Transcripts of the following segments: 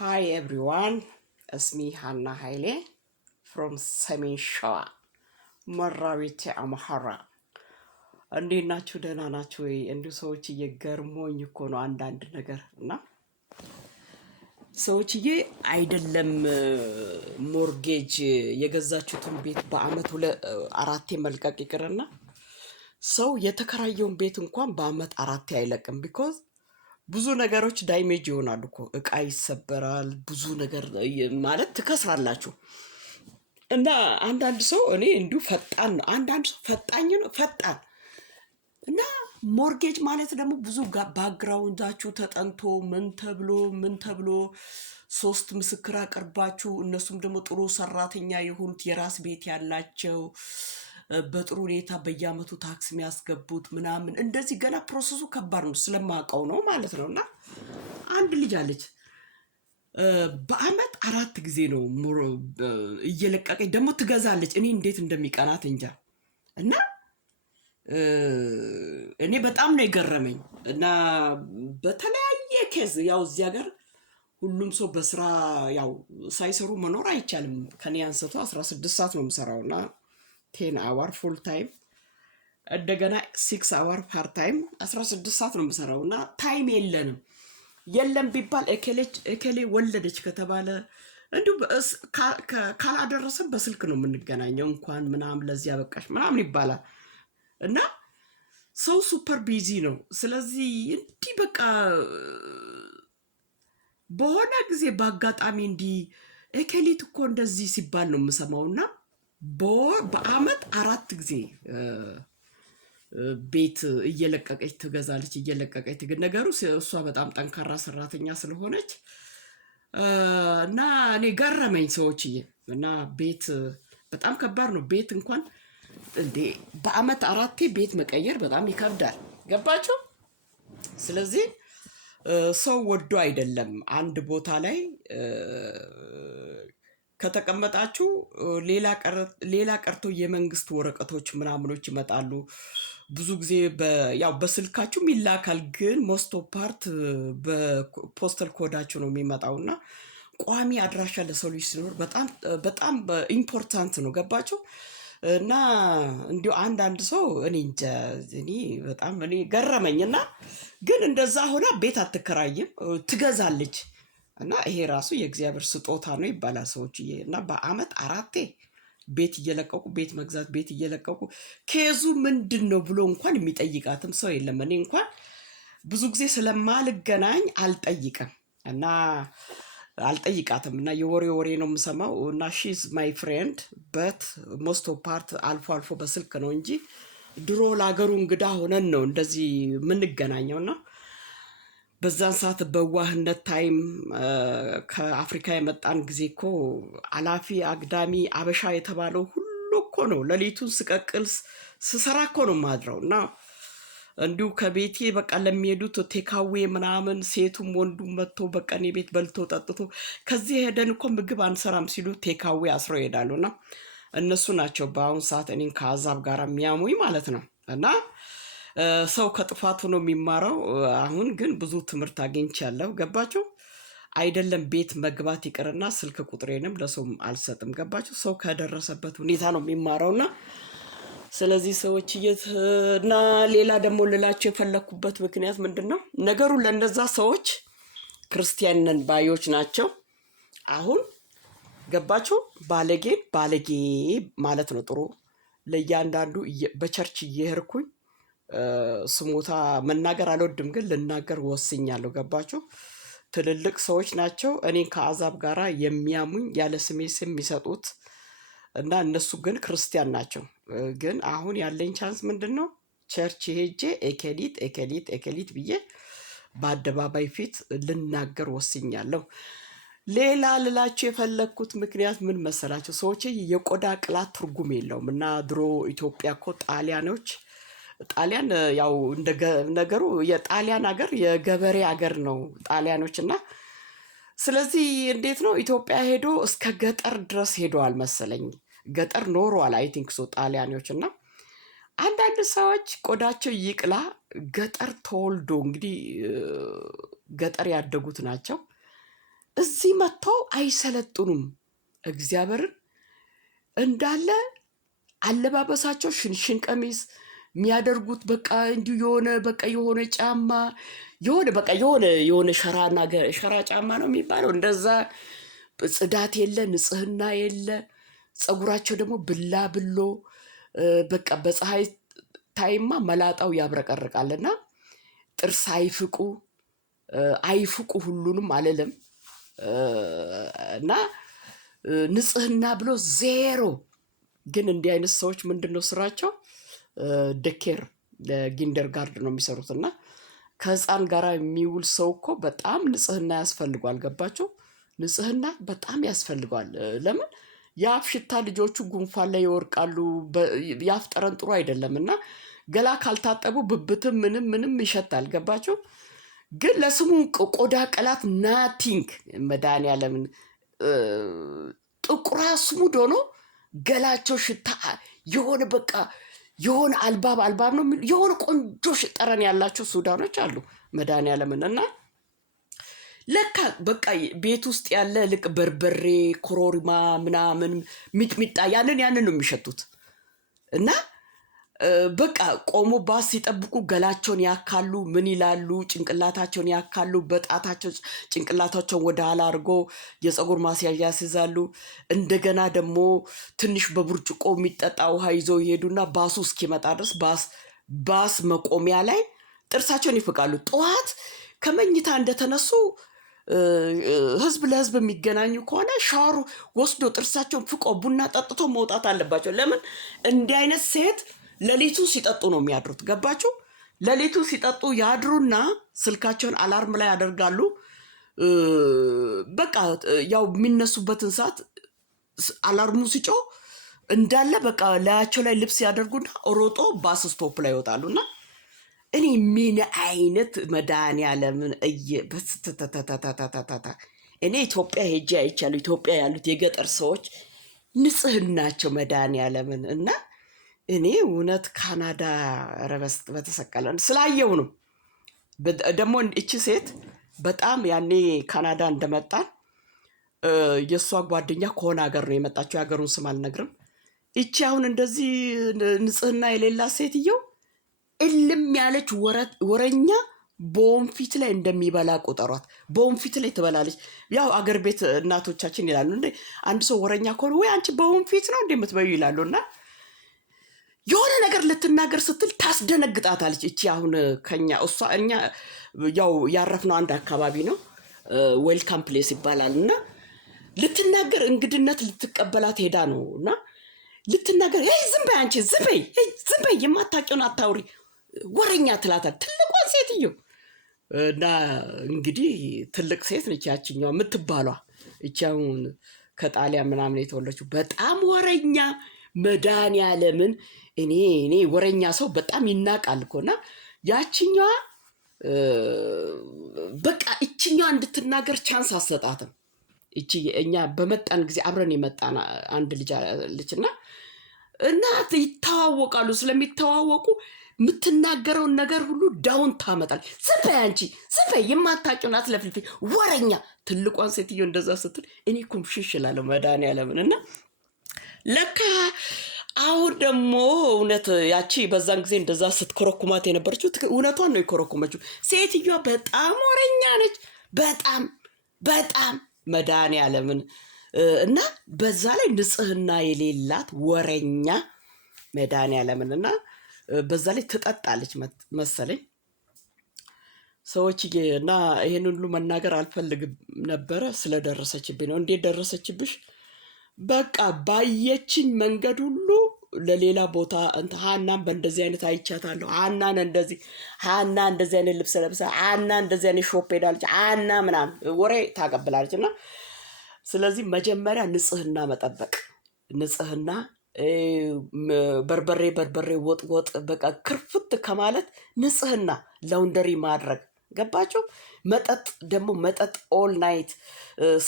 Hi everyone, it's me Hannah Haile from ሰሜን ሸዋ መራዊቴ አምሃራ። እንዴት ናችሁ? ደህና ናችሁ ወይ? እንዲሁ ሰዎች እየገርሞኝ እኮ ነው አንዳንድ ነገር እና ሰዎችዬ አይደለም ሞርጌጅ የገዛችሁትን ቤት በአመት አራቴ መልቀቅ ይቅርና ሰው የተከራየውን ቤት እንኳን በአመት አራቴ አይለቅም። ቢኮዝ ብዙ ነገሮች ዳይሜጅ ይሆናሉ እኮ እቃ ይሰበራል፣ ብዙ ነገር ማለት ትከስራላችሁ። እና አንዳንድ ሰው እኔ እንዲሁ ፈጣን ነው፣ አንዳንድ ሰው ፈጣኝ ነው ፈጣን እና ሞርጌጅ ማለት ደግሞ ብዙ ባክግራውንዳችሁ ተጠንቶ ምን ተብሎ 3 ምስክር አቅርባችሁ እነሱም ደግሞ ጥሩ ሰራተኛ የሆኑት የራስ ቤት ያላቸው በጥሩ ሁኔታ በየአመቱ ታክስ የሚያስገቡት ምናምን እንደዚህ ገና ፕሮሰሱ ከባድ ነው ስለማውቀው ነው ማለት ነው። እና አንድ ልጅ አለች በአመት 4 ጊዜ ነው እየለቀቀች ደግሞ ትገዛለች። እኔ እንዴት እንደሚቀናት እንጃ። እና እኔ በጣም ነው የገረመኝ። እና በተለያየ ኬዝ ያው እዚህ ሀገር ሁሉም ሰው በስራ ያው ሳይሰሩ መኖር አይቻልም። ከኔ አንስቶ 16 ሰዓት ነው የምሰራው እና 10 አወር ፉል ታይም እንደገና 6 አወር ፓርት ታይም 16 ሰዓት ነው የምሰራው እና ታይም የለም ቢባል እከሌ ወለደች ከተባለ እንዲሁ ካላደረሰን በስልክ ነው የምንገናኘው። እንኳን ምናምን ለዚህ ያበቃሽ ምናምን ይባላል እና ሰው ሱፐር ቢዚ ነው። ስለዚህ እንዲህ በቃ በሆነ ጊዜ በአጋጣሚ እንዲህ እከሊት እኮ እንደዚህ ሲባል ነው የምሰማውና በአመት 4 ጊዜ ቤት እየለቀቀች ትገዛለች። ነገሩ እሷ በጣም ጠንካራ ሰራተኛ ስለሆነች እና እኔ ገረመኝ ሰዎችዬ። እና ቤት በጣም ከባድ ነው። ቤት እንኳን እንዴ በአመት 4 ቤት መቀየር በጣም ይከብዳል። ገባችሁ? ስለዚህ ሰው ወዶ አይደለም አንድ ቦታ ላይ ከተቀመጣችሁ ሌላ ቀርቶ የመንግስት ወረቀቶች ምናምኖች ይመጣሉ። ብዙ ጊዜ ያው በስልካችሁ ይላካል፣ ግን ሞስት ኦፍ ፓርት በፖስተል ኮዳችሁ ነው የሚመጣውና ቋሚ አድራሻ ለሰው ልጅ ሲኖር በጣም ኢምፖርታንት ነው። ገባችሁ? እና እንዲሁ አንዳንድ ሰው እኔ በጣም ገረመኝና ግን እንደዛ ሆና ቤት አትከራይም፣ ትገዛለች። እና ይሄ ራሱ የእግዚአብሔር ስጦታ ነው ይባላል ሰዎችዬ። እና በአመት 4 ቤት እየለቀቁ ቤት መግዛት ቤት እየለቀቁ ኬዙ ምንድን ነው ብሎ እንኳን የሚጠይቃትም ሰው የለም። እኔ እንኳን ብዙ ጊዜ ስለማልገናኝ አልጠይቅም እና አልጠይቃትም እና የወሬ ነው የምሰማው። እና ሺዝ ማይ ፍሬንድ በት ሞስት ኦፍ ፓርት አልፎ በስልክ ነው እንጂ ድሮ ለሀገሩ እንግዳ ሆነን ነው እንደዚህ የምንገናኘውና በዛን ሰዓት በዋህነት ታይም ከአፍሪካ የመጣን ጊዜ እኮ አላፊ አግዳሚ አበሻ የተባለው ሁሉ እኮ ነው ሌሊቱን ስቀቅል ስሰራ እኮ ነው ማድረው። እና እንዲሁ ከቤቴ በቃ ለሚሄዱት ቴካዌ ምናምን ሴቱም ወንዱም መጥቶ በቃ እኔ ቤት በልቶ ጠጥቶ ከዚህ ሄደን እኮ ምግብ አንሰራም ሲሉ ቴካዌ አስረው ይሄዳሉና እነሱ ናቸው በአሁን ሰዓት እኔን ከአዛብ ጋር የሚያሙኝ ማለት ነው። እና ሰው ከጥፋቱ ነው የሚማረው። አሁን ግን ብዙ ትምህርት አግኝቻለሁ። ገባችሁ? አይደለም ቤት መግባት ይቅርና ስልክ ቁጥሬንም ለሰው አልሰጥም። ገባችሁ? ሰው ከደረሰበት ሁኔታ ነው የሚማረውና ስለዚህ ሰዎች እና ሌላ ደግሞ ልላቸው የፈለኩበት ምክንያት ምንድነው? ነገሩ ለነዛ ሰዎች ክርስቲያን ነን ባዮች ናቸው። አሁን ገባችሁ? ባለጌ ማለት ነው ጥሩ። ለእያንዳንዱ በቸርች እየሄድኩኝ ስሞታ መናገር አልወድም፣ ግን ልናገር ወስኛለሁ። ገባችሁ? ትልልቅ ሰዎች ናቸው እኔን ከአዛብ ጋራ የሚያሙኝ ያለ ስሜ ስም የሚሰጡት እና እነሱ ግን ክርስቲያን ናቸው። ግን አሁን ያለኝ ቻንስ ምንድነው? ቸርች ሄጄ ኤኬሊት ብዬ በአደባባይ ፊት ልናገር ወስኛለሁ። ሌላ ልላችሁ የፈለግኩት ምክንያት ምን መሰላቸው ሰዎች? የቆዳ ቅላት ትርጉም የለውም እና ድሮ ኢትዮጵያ እኮ ጣሊያን ያው ነገሩ የጣሊያን ሀገር የገበሬ ሀገር ነው ጣሊያኖች። እና ስለዚህ እንዴት ነው ኢትዮጵያ ሄዶ እስከ ገጠር ድረስ ሄደዋል መሰለኝ። ገጠር ኖረዋል አይ ቲንክ ሶ ጣሊያኖች። እና አንዳንድ ሰዎች ቆዳቸው ይቅላ ገጠር ተወልዶ እንግዲህ ገጠር ያደጉት ናቸው። እዚህ መጥተው አይሰለጥኑም። እግዚአብሔርን እንዳለ አለባበሳቸው ሽንሽን ቀሚስ የሚያደርጉት በቃ እንዲሁ የሆነ ጫማ የሆነ ሸራ ጫማ ነው የሚባለው። እንደዛ ጽዳት የለ፣ ንጽህና የለ። ፀጉራቸው ደግሞ ብላ ብሎ በቃ በፀሐይ ታይማ መላጣው ያብረቀርቃልና ጥርስ አይፍቁ ሁሉንም አልልም እና ንጽህና ብሎ ዜሮ። ግን እንዲህ አይነት ሰዎች ምንድን ነው ስራቸው? ደኬር ለጊንደር ጋርድ ነው የሚሰሩት። እና ከህፃን ጋር የሚውል ሰው እኮ በጣም ንጽህና ያስፈልጓል። ገባችሁ? ንጽህና በጣም ያስፈልገዋል። ለምን? የአፍ ሽታ ልጆቹ ጉንፋን ላይ ይወርቃሉ። የአፍ ጠረን ጥሩ አይደለም እና ገላ ካልታጠቡ ብብትም ምንም ይሸታል። ገባችሁ? ግን ለስሙ ቆዳ ቀላት ናቲንግ መድኃኒዓለምን ጥቁራ ስሙድ ሆኖ ገላቸው ሽታ የሆነ በቃ የሆነ አልባብ ነው የሆነ ቆንጆ ጠረን ያላቸው ሱዳኖች አሉ። መድኃኒዓለምን እና ለካ በቃ ቤት ውስጥ ያለ ልቅ በርበሬ፣ ኮሮሪማ ምናምን ሚጥሚጣ ያንን ነው የሚሸቱት። እና በቃ ቆሞ ባስ ሲጠብቁ ገላቸውን ያካሉ፣ ምን ይላሉ፣ ጭንቅላታቸውን ያካሉ፣ በጣታቸው ጭንቅላታቸውን ወደ ኋላ አድርጎ የፀጉር ማስያዣ ያስይዛሉ። እንደገና ደግሞ ትንሽ በብርጭቆ የሚጠጣ ውሃ ይዘው ይሄዱና ባሱ እስኪመጣ ድረስ ባስ መቆሚያ ላይ ጥርሳቸውን ይፍቃሉ። ጠዋት ከመኝታ እንደተነሱ ህዝብ ለህዝብ የሚገናኙ ከሆነ ሻወር ወስዶ ጥርሳቸውን ፍቆ ቡና ጠጥቶ መውጣት አለባቸው። ለምን? እንዲህ አይነት ሴት ሌሊቱን ሲጠጡ ነው የሚያድሩት። ገባችሁ? ሌሊቱን ሲጠጡ ያድሩና ስልካቸውን አላርም ላይ ያደርጋሉ። በቃ ያው የሚነሱበትን ሰዓት አላርሙ ሲጮህ እንዳለ በቃ ላያቸው ላይ ልብስ ያደርጉና ሮጦ ባስ ስቶፕ ላይ ይወጣሉና እኔ ምን አይነት መድኃኒዓለምን እኔ ኢትዮጵያ ሄጄ አይቻለሁ። ኢትዮጵያ ያሉት የገጠር ሰዎች ንጽህናቸው መድኃኒዓለምን እና እኔ እውነት ካናዳ ረበስት በተሰቀለ ስላየው ነው። ደግሞ እቺ ሴት በጣም ያኔ ካናዳ እንደመጣን የእሷ ጓደኛ ከሆነ ሀገር ነው የመጣችው። የሀገሩን ስም አልነግርም። እቺ አሁን እንደዚህ ንጽህና የሌላት ሴትየው እልም ያለች ወረኛ በወንፊት ላይ እንደሚበላ ቁጠሯት። በወንፊት ላይ ትበላለች። ያው አገር ቤት እናቶቻችን ይላሉ እንዴ አንድ ሰው ወረኛ ከሆነ ወይ አንቺ በወንፊት ነው እንደምትበዩ ይላሉ። እና የሆነ ነገር ልትናገር ስትል ታስደነግጣታለች። እቺ አሁን እኛ ያው ያረፍነው አንድ አካባቢ ነው፣ ዌልካም ፕሌስ ይባላል። እና ልትናገር እንግድነት ልትቀበላት ሄዳ ነው እና ልትናገር ዝም በይ አንቺ ዝም በይ የማታውቂውን አታውሪ ወረኛ ትላታል ትልቋን ሴትዮ። እና እንግዲህ ትልቅ ሴት ነች ያችኛዋ የምትባሏ። እቺ አሁን ከጣሊያን ምናምን የተወለችው በጣም ወረኛ መድኃኒዓለምን እኔ ወረኛ ሰው በጣም ይናቃል እኮና ያችኛዋ በቃ እችኛዋ እንድትናገር ቻንስ አሰጣትም። እቺ እኛ በመጣን ጊዜ አብረን የመጣን አንድ ልጅ እና ይተዋወቃሉ። ስለሚተዋወቁ የምትናገረውን ነገር ሁሉ ዳውን ታመጣል። ዝም በይ አንቺ ዝም በይ የማታውቂውን አትለፍልፊ ወረኛ። ትልቋን ሴትዮ እንደዛ ስትል እኔ ኩምሽሽ እላለሁ መድኃኒዓለምን። እና ለካ አሁን ደግሞ እውነት ያቺ በዛን ጊዜ እንደዛ ስትኮረኩማት የነበረችው እውነቷን ነው የኮረኩመችው። ሴትዮዋ በጣም ወረኛ ነች። በጣም መድኃኒዓለምን። እና በዛ ላይ ንጽህና የሌላት ወረኛ መድኃኒዓለምን። እና በዛ ላይ ትጠጣለች መሰለኝ ሰዎች። እና ይሄን ሁሉ መናገር አልፈልግም ነበረ ስለደረሰችብኝ ነው። እንዴት ደረሰችብሽ? በቃ ባየችኝ መንገድ ሁሉ ለሌላ ቦታ ሀናን በእንደዚህ አይነት አይቻታለሁ። ሀና እንደዚህ አይነት ልብስ ለብሳ፣ ሀና እንደዚህ አይነት ሾፕ ሄዳለች፣ ሀና ምናምን ወሬ ታቀብላለች። እና ስለዚህ መጀመሪያ ንጽህና መጠበቅ፣ ንጽህና በርበሬ ወጥ በቃ ክርፍት ከማለት ንጽህና ላውንደሪ ማድረግ። ገባችሁ? መጠጥ ኦል ናይት።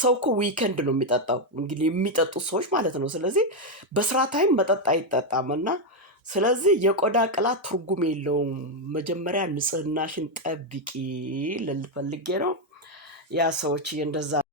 ሰው እኮ ዊከንድ ነው የሚጠጣው እንግዲህ የሚጠጡ ሰዎች ማለት ነው። ስለዚህ በስራ ታይም መጠጥ አይጠጣም። እና ስለዚህ የቆዳ ቅላት ትርጉም የለውም። መጀመሪያ ንጽህናሽን ጠብቂ ልል ፈልጌ ነው። ያ ሰዎች እንደዛ